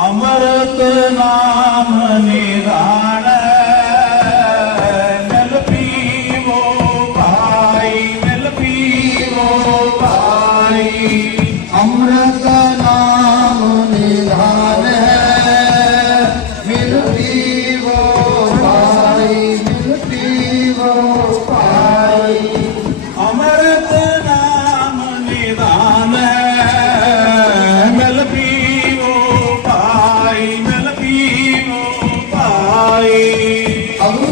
ਅਮਰਤ ਨਾਮ ਨਿਧਾਨ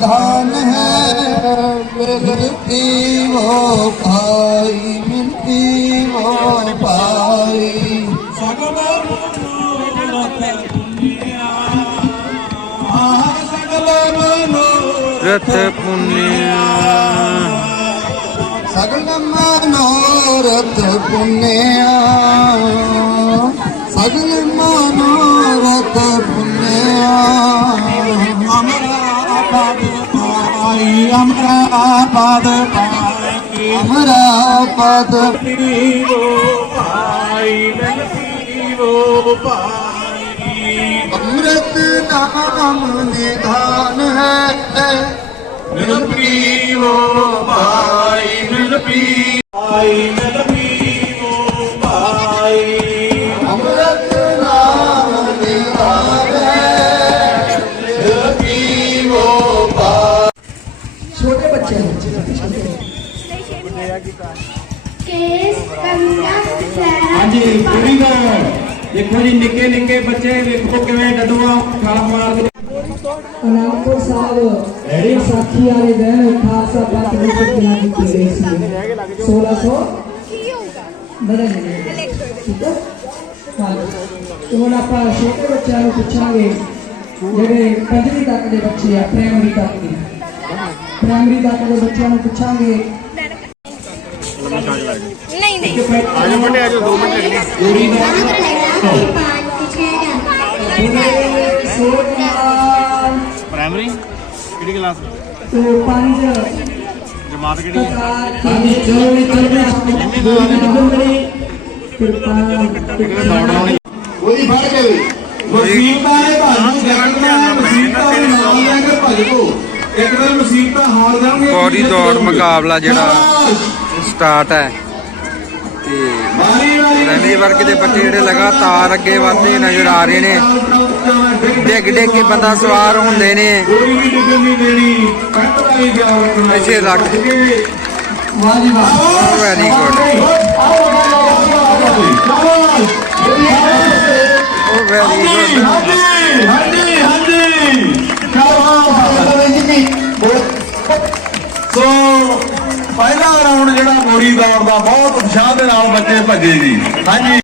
विधान है मिलती वो पाई मिलती वो पाई रथ पुण्या सगल मनोरथ पुण्या सगल मानो ਅਮਰਾ ਪਦ ਪਾਈ ਅਮਰਾ ਪਦ ਪੀਵੋ ਭਾਈ ਮਿਲ ਪੀਵੋ ਭਾਈ। ਅੰਮ੍ਰਿਤ ਨਾਮ ਨਿਧਾਨ ਹੈ। ਮਿਲ ਪੀਵੋ ਭਾਈ ਮਿਲ ਪੀ ਹਾਂਜੀ, ਪੂਰੀ ਗੱਲ ਦੇਖੋ ਜੀ, ਨਿੱਕੇ ਨਿੱਕੇ ਬੱਚੇ ਵੇਖੋ ਕਿਵੇਂ ਡੱਡੂਆਂ ਛਾਲ ਮਾਰਦੇ ਅਨੰਦਪੁਰ ਸਾਹਿਬ ਰੈਡੀ ਸਾਖੀ ਵਾਲੇ ਦਿਨ ਖਾਲਸਾ ਪੰਥ ਦੀ ਸਿਰਜਣਾ ਕੀਤੀ ਗਈ ਸੀ। 1600 ਕੀ ਹੋਊਗਾ ਨਹੀਂ ਨਹੀਂ ਠੀਕ ਹੈ? ਹਾਂ। ਤੇ ਹੁਣ ਆਪਾਂ ਛੋਟੇ ਬੱਚਿਆਂ ਨੂੰ ਪੁੱਛਾਂਗੇ, ਜਿਹੜੇ ਪੰਜਵੀਂ ਤੱਕ ਦੇ ਬੱਚੇ ਆ ਪ੍ਰਾਇਮਰੀ ਤੱਕ ਦੇ। ਪ੍ਰਾਇਮਰੀ ਤੱਕ ਦੇ ਬੱਚਿਆਂ ਨੂੰ ਪੁੱਛਾਂਗੇ? ਨਹੀਂ ਨਹੀਂ। ਆਜੋ ਬੰਦੇ ਆਜੋ 2 ਮਿੰਟ ਲੱਗਣੇ ਗੋਰੀ ਦਾ। ਪੰਜ ਛੇ ਉਹਦੇ ਸੋਚਾਂ ਪ੍ਰਾਇਮਰੀ ਕਿਹੜੀ ਕਲਾਸ ਤੋਂ ਪੰਜ। ਜਮਾਤ ਕਿਹੜੀ ਹੈ? ਹਾਂਜੀ ਚਲੋ ਵੀ ਚੱਲਦੇ ਗੋਰੀ ਕਿਰਪਾ ਗੋਰੀ ਫੜ ਕੇ ਮੁਸੀਬਤਾਂ ਨੇ ਤੁਹਾਨੂੰ ਜਗਣਾ ਮੁਸੀਬਤਾਂ ਦੇ ਨਾਮ ਲੈ ਕੇ ਭਜੋ ਇੱਕ ਦਿਨ ਮੁਸੀਬਤਾਂ ਹਾਰ ਜਾਣਗੇ ਪੌੜੀ ਦੌੜ ਮੁਕਾਬਲਾ ਜਿਹੜਾ ਸਟਾਰਟ ਹੈ। ਤੇ ਰਹਿੰਦੇ ਵਰਗ ਦੇ ਬੱਚੇ ਜਿਹੜੇ ਲਗਾਤਾਰ ਅੱਗੇ ਵਧਦੇ ਨਜ਼ਰ ਆ ਰਹੇ ਨੇ। ਡਿੱਗ ਡਿੱਗ ਕੇ ਬੰਦਾ ਸਵਾਰ ਹੁੰਦੇ ਨੇ। ਕੋਈ ਵੀ ਡਿੱਗਣ ਨਹੀਂ ਦੇਣੀ। ਕੱਟ ਦਾ ਵੀ ਪਿਆਰ ਰੱਖਣਾ ਇੱਥੇ ਰੱਖ। ਵਾਹ ਜੀ ਵਾਹ। ਵੈਰੀ ਗੁੱਡ ਉਹ ਵੈਰੀ ਪਹਿਲਾ ਰਾਉਂਡ ਜਿਹੜਾ ਗੋਰੀ ਦੌੜ ਦਾ ਬਹੁਤ ਉਤਸ਼ਾਹ ਦੇ ਨਾਲ ਬੱਚੇ ਭੱਜੇ ਜੀ। ਹਾਂਜੀ।